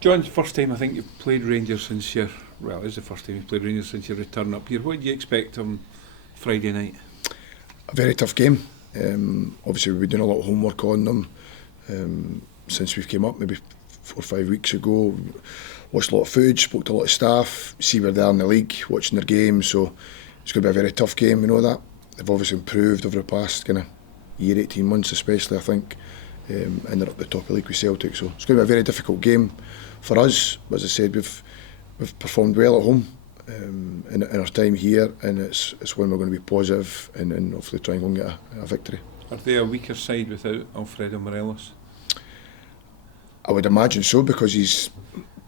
John, first time I think you've played Rangers since it's the first time you've played Rangers since your return up here. What do you expect on Friday night? A very tough game. Obviously we've been doing a lot of homework on them since we've came up, maybe 4 or 5 weeks ago. Watched a lot of footage, spoke to a lot of staff, see where they are in the league, watching their games, so it's going to be a very tough game, we know that. They've obviously improved over the past kind of year, 18 months especially, I think, and they're up the top of the league with Celtic, so it's going to be a very difficult game for us. As I said, we've performed well at home in our time here, and it's when we're going to be positive and hopefully try and go and get a victory. Are they a weaker side without Alfredo Morelos? I would imagine so, because he's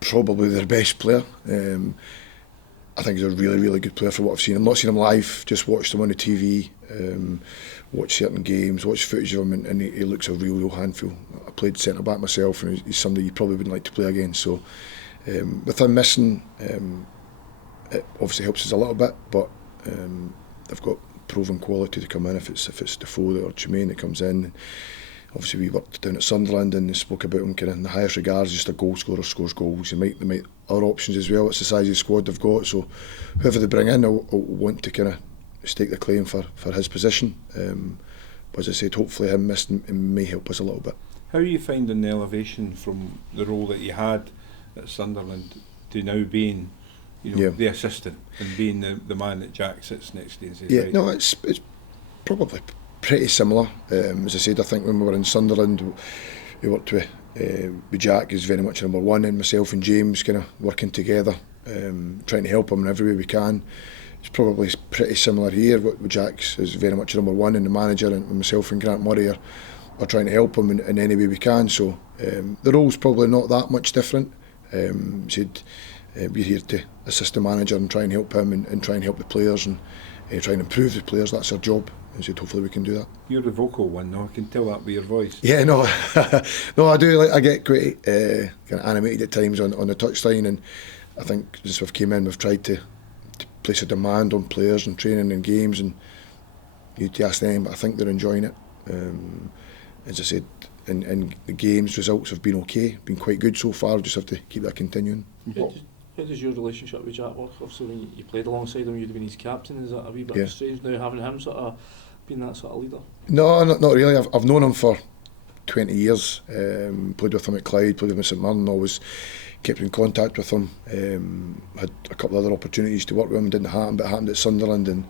probably their best player. I think he's a really, really good player for what I've seen. I've not seen him live, just watched him on the TV, watched certain games, watched footage of him, and he looks a real handful. I played centre back myself, and he's somebody you probably wouldn't like to play against. So with him missing, it obviously helps us a little bit, but they've got proven quality to come in. If it's Defoe or Tremaine that comes in. Obviously we worked down at Sunderland and they spoke about him kind of in the highest regards, just a goal scorer, scores goals. They might other options as well. It's the size of the squad they've got, so whoever they bring in will want to kind of stake the claim for his position. But as I said, hopefully him missing may help us a little bit. How are you finding the elevation from the role that you had at Sunderland to now being, the assistant and being the man that Jack sits next to and says, right? No, it's probably pretty similar. As I said, I think when we were in Sunderland, we worked with Jack, who's very much number one, and myself and James kind of working together, trying to help him in every way we can. It's probably pretty similar here. With Jack's is very much number one, and the manager and myself and Grant Murray are trying to help him in any way we can. So the role's probably not that much different. We're here to assist the manager and try and help him and try and help the players and try and improve the players. That's our job. And said hopefully we can do that. You're the vocal one, though. I can tell that by your voice. Yeah, no, no, I do. I get quite kind of animated at times on the touchline, and I think since we've came in, we've tried to place a demand on players and training and games, and you need to ask them. But I think they're enjoying it. As I said, in the games, results have been okay, been quite good so far. Just have to keep that continuing. How does your relationship with Jack work? Obviously, when you played alongside him, you'd have been his captain. Is that a wee bit strange now, having him sort of being that sort of leader? No, not really. I've known him for 20 years. Played with him at Clyde, played with him at St Mirren. Always kept in contact with him. Had a couple of other opportunities to work with him. Didn't happen, but it happened at Sunderland. And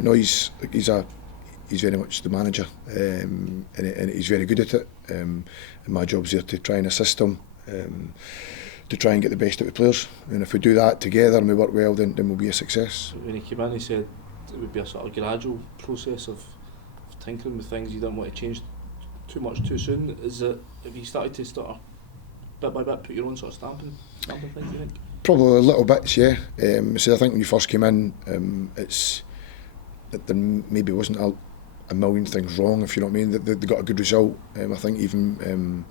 no, he's very much the manager, and he's very good at it. And my job's there to try and assist him. To try and get the best out of the players, and if we do that together and we work well, then we'll be a success. When he came in, he said it would be a sort of gradual process of tinkering with things. You don't want to change too much too soon. Have you started to bit by bit put your own sort of stamping things, do you think? Probably a little bit, yeah. So I think when you first came in, there maybe wasn't a million things wrong, if you know what I mean. They got a good result. I think even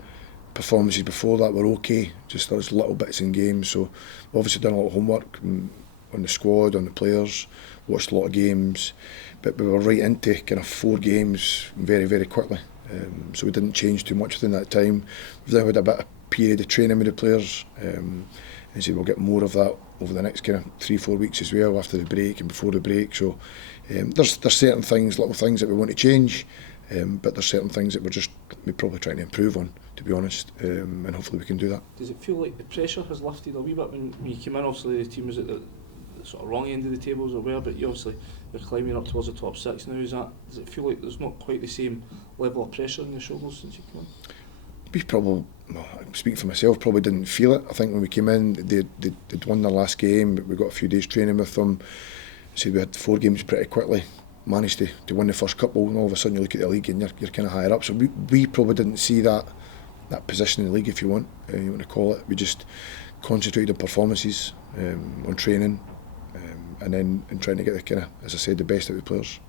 performances before that were okay, just those little bits in games. So we've obviously done a lot of homework on the squad, on the players, watched a lot of games, but we were right into kind of 4 games very, very quickly. So we didn't change too much within that time. We've now had a bit of period of training with the players, and so we'll get more of that over the next kind of 3-4 weeks as well, after the break and before the break. So there's certain things, little things that we want to change, but there's certain things that we're probably trying to improve on, to be honest, and hopefully we can do that. Does it feel like the pressure has lifted a wee bit when you came in? Obviously the team was at the sort of wrong end of the table, as it were, but you're climbing up towards the top 6 now. Does it feel like there's not quite the same level of pressure on your shoulders since you came in? We probably, speaking for myself, probably didn't feel it. I think when we came in, they'd won their last game, but we got a few days training with them. So we had 4 games pretty quickly, managed to win the first couple, and all of a sudden you look at the league and you're kind of higher up. So we probably didn't see that position in the league, if you want to call it. We just concentrated on performances, on training, and then trying to get the kind of, as I said, the best out of the players.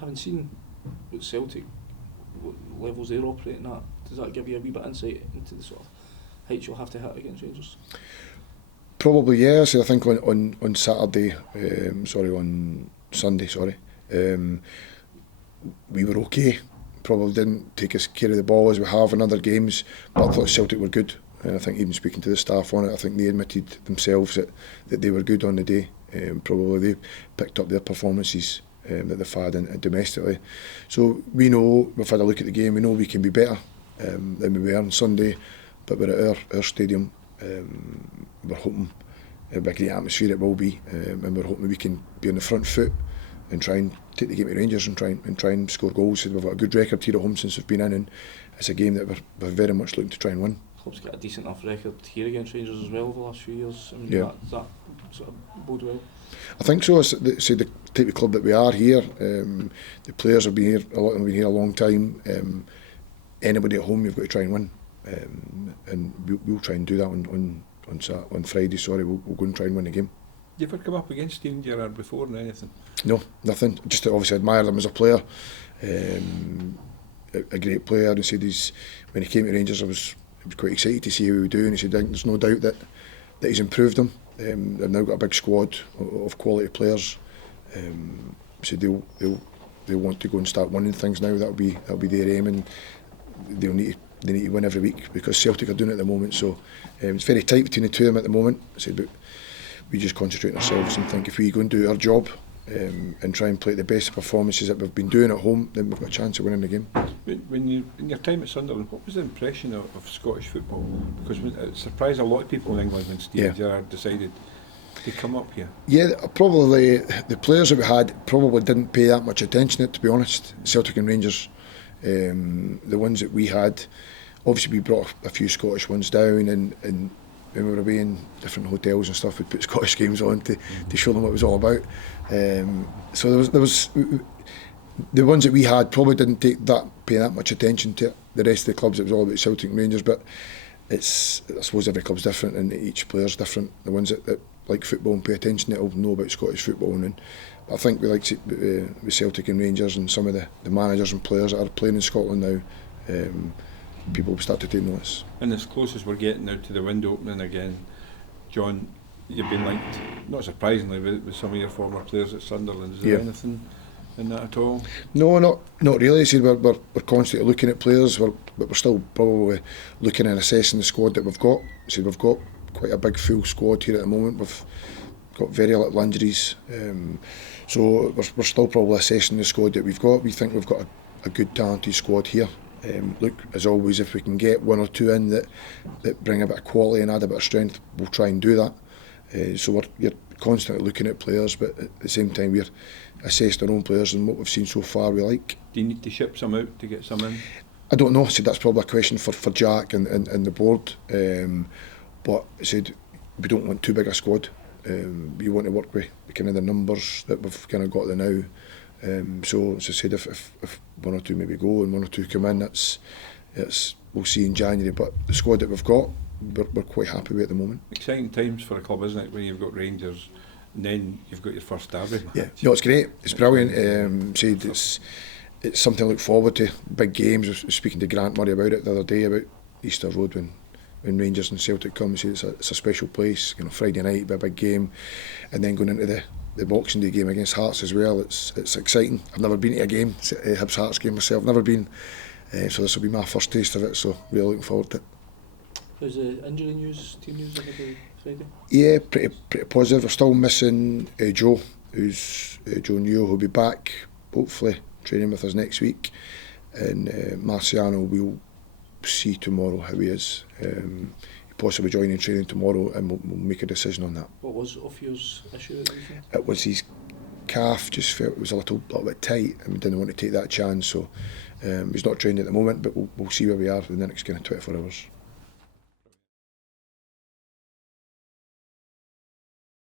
Having seen what Celtic, what levels they're operating at, does that give you a wee bit of insight into the sort of heights you'll have to hit against Rangers? Probably, yeah. So I think on Saturday, on Sunday, we were okay. probably didn't take as care of the ball as we have in other games, but I thought Celtic were good. And I think even speaking to the staff on it, I think they admitted themselves that they were good on the day. Probably they picked up their performances that they've had domestically. So we know, we've had a look at the game, we know we can be better than we were on Sunday, but we're at our stadium. We're hoping it'll be a great atmosphere, it will be, and we're hoping we can be on the front foot and try and take the game to Rangers and try and score goals. We've got a good record here at home since we've been in, and it's a game that we're very much looking to try and win. Club's got a decent enough record here against Rangers as well over the last few years. I mean, Yeah. that sort of bode well. I think so. The type of club that we are here, the players have been here, a lot of them have been here a long time. Anybody at home, you've got to try and win, and we'll try and do that on Friday. Sorry, we'll go and try and win the game. You ever come up against Steven Gerrard before or anything? No, nothing. Just obviously admire him as a player. A great player, and said when he came to Rangers, I was quite excited to see how he would do, and he said there's no doubt that he's improved them. They've now got a big squad of quality players. So they'll want to go and start winning things now. That'll be their aim, and they need to win every week because Celtic are doing it at the moment. So it's very tight between the two of them at the moment. I said, but we just concentrate on ourselves and think if we go and do our job and try and play the best performances that we've been doing at home, then we've got a chance of winning the game. When you, in your time at Sunderland, what was the impression of Scottish football? Because it surprised a lot of people in England when Steven Gerrard decided to come up here. Yeah, probably the players that we had probably didn't pay that much attention to it, to be honest. Celtic and Rangers, the ones that we had, obviously we brought a few Scottish ones down, and when we were away in different hotels and stuff, we'd put Scottish games on to show them what it was all about. So there was the ones that we had probably didn't pay that much attention to it. The rest of the clubs, it was all about Celtic and Rangers, but I suppose every club's different and each player's different. The ones that like football and pay attention to it will know about Scottish football, and I think we like with Celtic and Rangers and some of the managers and players that are playing in Scotland now, people will start to take notice. And as close as we're getting now to the window opening again, John, you've been linked, not surprisingly, with some of your former players at Sunderland. Is there anything in that at all? No, not really. I said we're constantly looking at players, but we're still probably looking and assessing the squad that we've got. I said we've got quite a big full squad here at the moment. We've got very little injuries, so we're still probably assessing the squad that we've got. We think we've got a good talented squad here. Look, as always, if we can get one or two in that bring a bit of quality and add a bit of strength, we'll try and do that. So we're constantly looking at players, but at the same time we're assessing our own players and what we've seen so far we like. Do you need to ship some out to get some in? I don't know. I said that's probably a question for Jack and the board. But I said we don't want too big a squad. We want to work with kind of the numbers that we've kind of got there now. So as I said, if one or two maybe go and one or two come in, that's we'll see in January. But the squad that we've got, we're quite happy with at the moment. Exciting times for a club, isn't it? When you've got Rangers and then you've got your first derby. Yeah, no, it's great. It's brilliant. Said it's something to look forward to. Big games. I was speaking to Grant Murray about it the other day about Easter Road when Rangers and Celtic come. Said it's a special place. You know, Friday night be a big game, and then going into the Boxing Day game against Hearts as well. It's exciting. I've never been to a game, Hibs Hearts game myself. Never been. So this will be my first taste of it. So really looking forward to it. How's the injury news, team news over the Friday? Yeah, pretty positive. We're still missing Joe, who's Joe Newell, who'll be back hopefully training with us next week, and Marciano we'll see tomorrow how he is. Possibly joining training tomorrow, and we'll make a decision on that. What was Ophio's issue at the weekend? It was his calf, just felt it was a little bit tight, and we didn't want to take that chance, so he's not training at the moment, but we'll see where we are in the next kind of 24 hours.